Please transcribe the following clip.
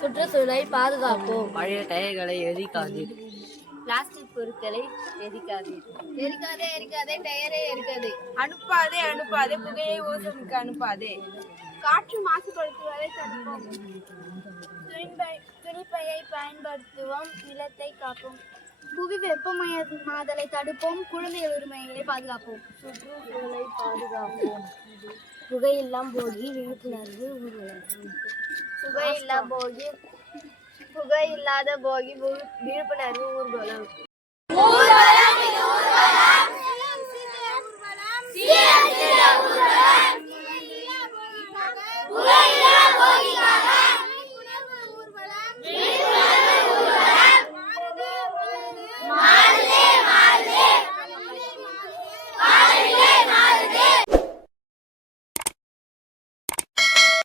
சுற்றுச்சூழலை பாதுகாப்போம். பழைய டயர்களை எரிக்காதீர். பிளாஸ்டிக் பொருட்களை எரிக்காதீர். எரிக்காதே டயரே எரிக்காதே. அனுப்பாதே புகையை ஓசோனுக்கு அனுப்பாதே. காற்று மாசுபடுத்துவதை தடுப்போம். துணிப்பையை பயன்படுத்துவோம். நிலத்தை காப்போம். புவி வெப்பமயமாதலை தடுப்போம். குழந்தைகள் உரிமைகளை பாதுகாப்போம். சுற்றுச்சூழலை பாதுகாப்போம். புகையில்லா போகி விழிப்புணர்வு ஊர்வலம். புகையில்லாத போகி விழிப்புணர்வு ஊர்வலம்.